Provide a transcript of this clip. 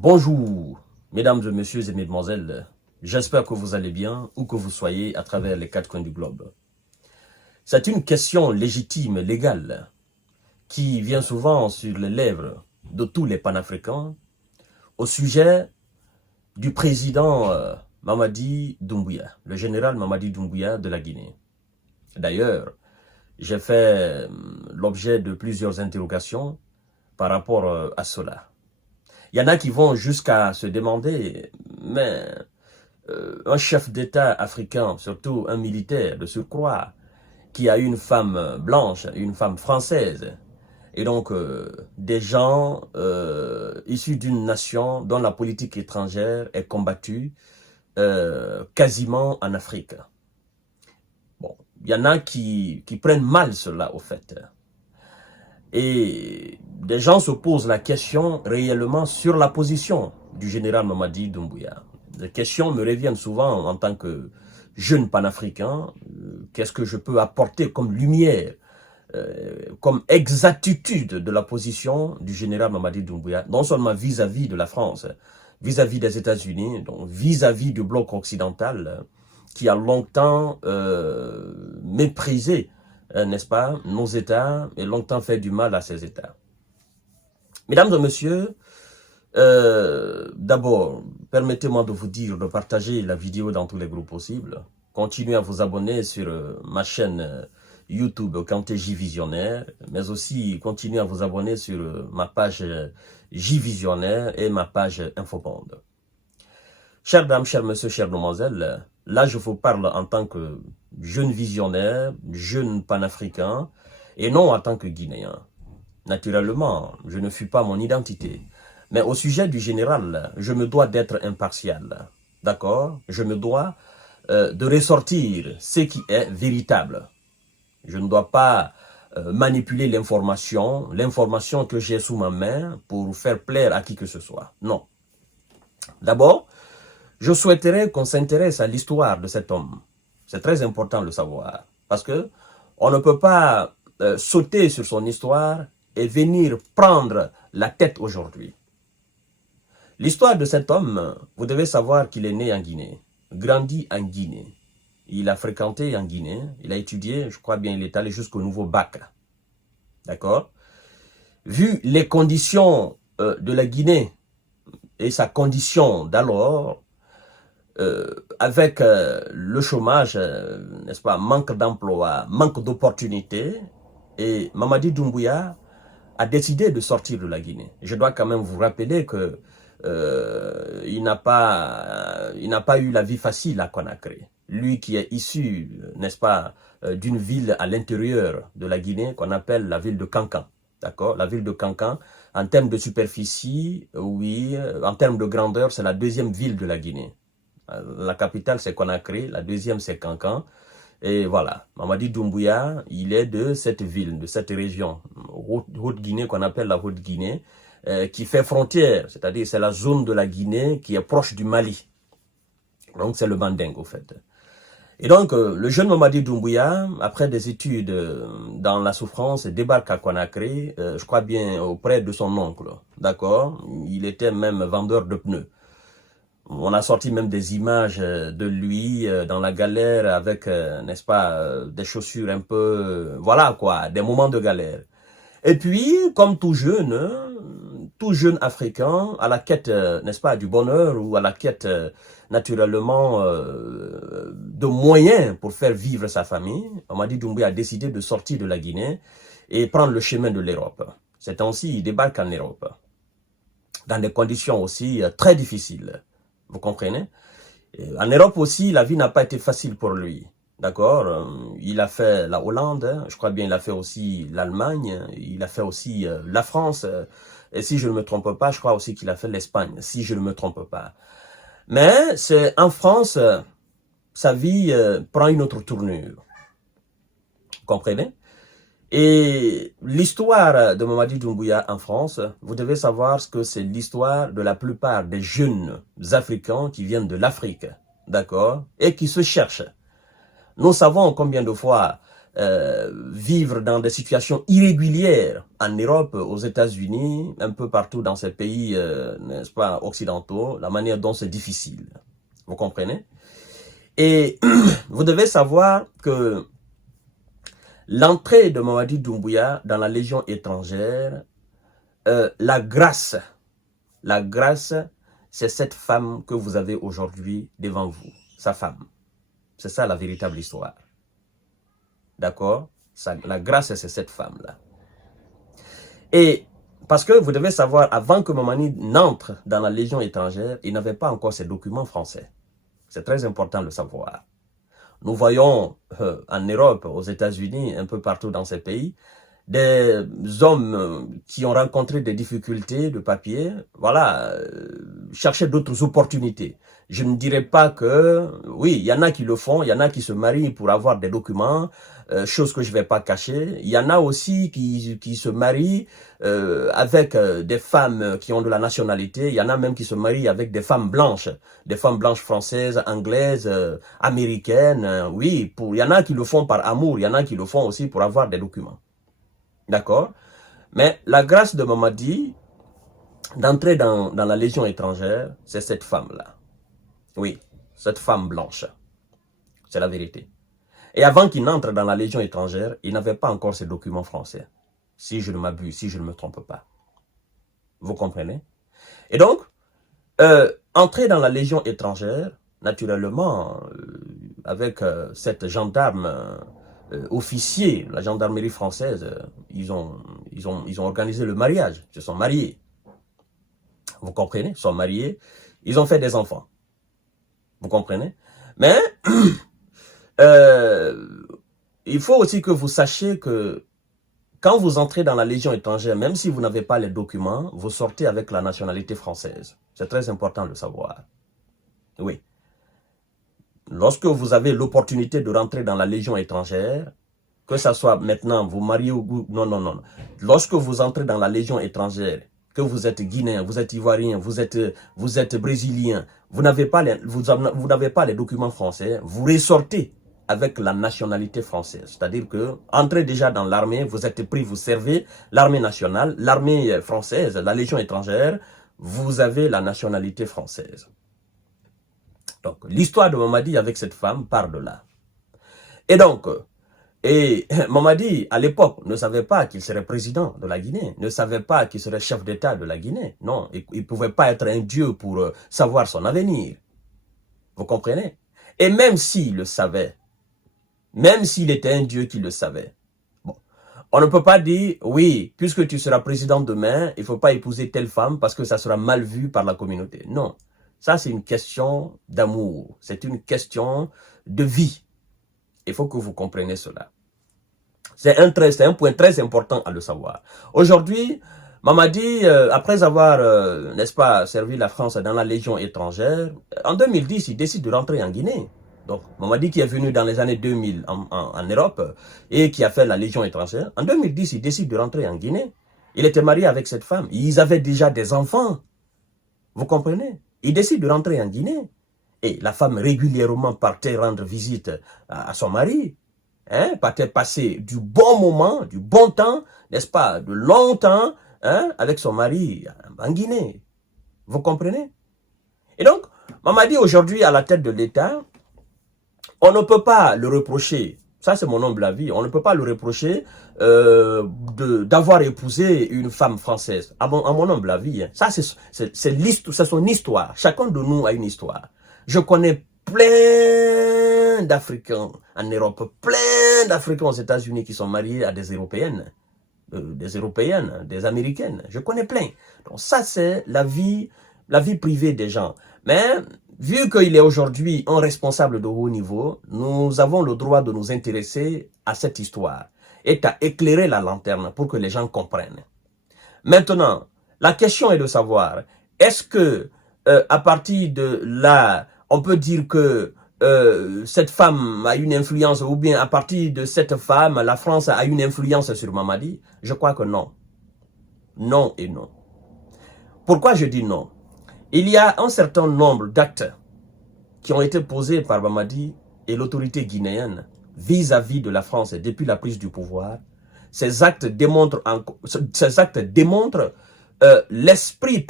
Bonjour, mesdames et messieurs et mesdemoiselles. J'espère que vous allez bien, où que vous soyez à travers les quatre coins du globe. C'est une question légitime, légale, qui vient souvent sur les lèvres de tous les panafricains au sujet du président Mamadi Doumbouya, le général Mamadi Doumbouya de la Guinée. D'ailleurs, j'ai fait l'objet de plusieurs interrogations par rapport à cela. Il y en a qui vont jusqu'à se demander, mais un chef d'État africain, surtout un militaire de surcroît, qui a une femme blanche, une femme française, et donc des gens issus d'une nation dont la politique étrangère est combattue quasiment en Afrique. Bon, il y en a qui prennent mal cela au fait. Et des gens se posent la question réellement sur la position du général Mamadi Doumbouya. Les questions me reviennent souvent en tant que jeune panafricain. Qu'est-ce que je peux apporter comme lumière, comme exactitude de la position du général Mamadi Doumbouya, non seulement vis-à-vis de la France, vis-à-vis des États-Unis, donc vis-à-vis du bloc occidental, qui a longtemps méprisé, n'est-ce pas, nos États, et longtemps fait du mal à ces États. Mesdames et messieurs, d'abord, permettez-moi de vous dire de partager la vidéo dans tous les groupes possibles. Continuez à vous abonner sur ma chaîne YouTube Kanté J Visionnaire, mais aussi continuez à vous abonner sur ma page J Visionnaire et ma page Infomonde. Chères dames, chers messieurs, chères demoiselles, là je vous parle en tant que jeune visionnaire, jeune panafricain, et non en tant que Guinéen. Naturellement, je ne fuis pas mon identité. Mais au sujet du général, je me dois d'être impartial. D'accord? Je me dois de ressortir ce qui est véritable. Je ne dois pas manipuler l'information que j'ai sous ma main pour faire plaire à qui que ce soit. Non. D'abord, je souhaiterais qu'on s'intéresse à l'histoire de cet homme. C'est très important de le savoir. Parce que on ne peut pas sauter sur son histoire et venir prendre la tête aujourd'hui. L'histoire de cet homme, vous devez savoir qu'il est né en Guinée, grandi en Guinée. Il a fréquenté en Guinée, il a étudié, je crois bien, il est allé jusqu'au nouveau bac. D'accord? Vu les conditions de la Guinée et sa condition d'alors, avec le chômage, n'est-ce pas, manque d'emploi, manque d'opportunités, et Mamadi Doumbouya a décidé de sortir de la Guinée. Je dois quand même vous rappeler que il n'a pas eu la vie facile à Conakry. Lui qui est issu, n'est-ce pas, d'une ville à l'intérieur de la Guinée qu'on appelle la ville de Kankan. D'accord? La ville de Kankan, en termes de superficie, oui, en termes de grandeur, c'est la deuxième ville de la Guinée. La capitale, c'est Conakry, la deuxième, c'est Kankan. Et voilà, Mamadi Doumbouya, il est de cette ville, de cette région, Haute-Guinée, qu'on appelle la Haute-Guinée, qui fait frontière, c'est-à-dire c'est la zone de la Guinée qui est proche du Mali. Donc c'est le Manding, au fait. Et donc, le jeune Mamadi Doumbouya, après des études dans la souffrance, débarque à Conakry, je crois bien auprès de son oncle, d'accord? Il était même vendeur de pneus. On a sorti même des images de lui dans la galère avec, n'est-ce pas, des chaussures un peu, voilà quoi, des moments de galère. Et puis, comme tout jeune africain, à la quête, n'est-ce pas, du bonheur ou à la quête, naturellement, de moyens pour faire vivre sa famille, Mamadi Doumbouya a décidé de sortir de la Guinée et prendre le chemin de l'Europe. C'est ainsi il débarque en Europe, dans des conditions aussi très difficiles. Vous comprenez? En Europe aussi, la vie n'a pas été facile pour lui. D'accord? Il a fait la Hollande, je crois bien il a fait aussi l'Allemagne, il a fait aussi la France, et si je ne me trompe pas, je crois aussi qu'il a fait l'Espagne, si je ne me trompe pas. Mais c'est en France, sa vie prend une autre tournure. Vous comprenez? Et l'histoire de Mamadi Doumbouya en France, vous devez savoir que c'est l'histoire de la plupart des jeunes Africains qui viennent de l'Afrique, d'accord, et qui se cherchent. Nous savons combien de fois vivre dans des situations irrégulières en Europe, aux États-Unis, un peu partout dans ces pays, n'est-ce pas, occidentaux, la manière dont c'est difficile. Vous comprenez? Et vous devez savoir que l'entrée de Mamadi Doumbouya dans la Légion étrangère, la grâce, c'est cette femme que vous avez aujourd'hui devant vous, sa femme. C'est ça la véritable histoire. D'accord? La grâce, c'est cette femme-là. Et parce que vous devez savoir, avant que Mamadi n'entre dans la Légion étrangère, il n'avait pas encore ses documents français. C'est très important de le savoir. Nous voyons en Europe, aux États-Unis, un peu partout dans ces pays, des hommes qui ont rencontré des difficultés de papier, voilà, chercher d'autres opportunités. Je ne dirais pas que, oui, il y en a qui le font, il y en a qui se marient pour avoir des documents, chose que je ne vais pas cacher. Il y en a aussi qui se marient avec des femmes qui ont de la nationalité. Il y en a même qui se marient avec des femmes blanches françaises, anglaises, américaines. Oui, il y en a qui le font par amour, il y en a qui le font aussi pour avoir des documents. D'accord? Mais la grâce de Mamadi d'entrer dans la Légion étrangère, c'est cette femme-là. Oui, cette femme blanche. C'est la vérité. Et avant qu'il n'entre dans la Légion étrangère, il n'avait pas encore ses documents français. Si je ne m'abuse, si je ne me trompe pas. Vous comprenez? Et donc, entrer dans la Légion étrangère, naturellement, avec cette gendarme officier, la gendarmerie française, ils ont organisé le mariage. Ils se sont mariés. Vous comprenez? Ils sont mariés. Ils ont fait des enfants. Vous comprenez? Mais il faut aussi que vous sachiez que quand vous entrez dans la Légion étrangère, même si vous n'avez pas les documents, vous sortez avec la nationalité française. C'est très important de le savoir. Oui. Lorsque vous avez l'opportunité de rentrer dans la Légion étrangère, que ça soit maintenant, vous mariez ou... Non. Lorsque vous entrez dans la Légion étrangère, que vous êtes guinéen, vous êtes ivoirien, vous êtes brésilien, vous n'avez pas les documents français, vous ressortez avec la nationalité française. C'est-à-dire que, entrez déjà dans l'armée, vous êtes pris, vous servez l'armée nationale, l'armée française, la Légion étrangère, vous avez la nationalité française. Donc, l'histoire de Mamadi avec cette femme part de là. Et donc, Mamadi, à l'époque, ne savait pas qu'il serait président de la Guinée, ne savait pas qu'il serait chef d'État de la Guinée. Non, il ne pouvait pas être un dieu pour savoir son avenir. Vous comprenez? Et même s'il le savait, même s'il était un dieu qui le savait, bon, on ne peut pas dire, oui, puisque tu seras président demain, il ne faut pas épouser telle femme parce que ça sera mal vu par la communauté. Non, ça c'est une question d'amour, c'est une question de vie. Il faut que vous compreniez cela. C'est un point très important à le savoir. Aujourd'hui, Mamadi, après avoir, n'est-ce pas, servi la France dans la Légion étrangère, en 2010, il décide de rentrer en Guinée. Donc, Mamadi qui est venu dans les années 2000 en Europe et qui a fait la Légion étrangère, en 2010, il décide de rentrer en Guinée. Il était marié avec cette femme. Ils avaient déjà des enfants. Vous comprenez? Il décide de rentrer en Guinée. Et la femme régulièrement partait rendre visite à son mari. Hein, partait passer du bon moment, du bon temps, n'est-ce pas, de longtemps, hein, avec son mari en Guinée. Vous comprenez? Et donc, Mamadi aujourd'hui à la tête de l'État, on ne peut pas le reprocher, ça c'est mon humble avis, on ne peut pas le reprocher d'avoir épousé une femme française, à mon humble avis. Hein. Ça c'est son histoire, chacun de nous a une histoire. Je connais plein d'Africains en Europe, plein d'Africains aux États-Unis qui sont mariés à des Européennes, des Américaines. Je connais plein. Donc ça, c'est la vie privée des gens. Mais vu qu'il est aujourd'hui un responsable de haut niveau, nous avons le droit de nous intéresser à cette histoire et à éclairer la lanterne pour que les gens comprennent. Maintenant, la question est de savoir, est-ce que à partir de là, on peut dire que cette femme a une influence, ou bien à partir de cette femme, la France a une influence sur Mamadi? Je crois que non. Non et non. Pourquoi je dis non? Il y a un certain nombre d'actes qui ont été posés par Mamadi et l'autorité guinéenne vis-à-vis de la France et depuis la prise du pouvoir, ces actes démontrent l'esprit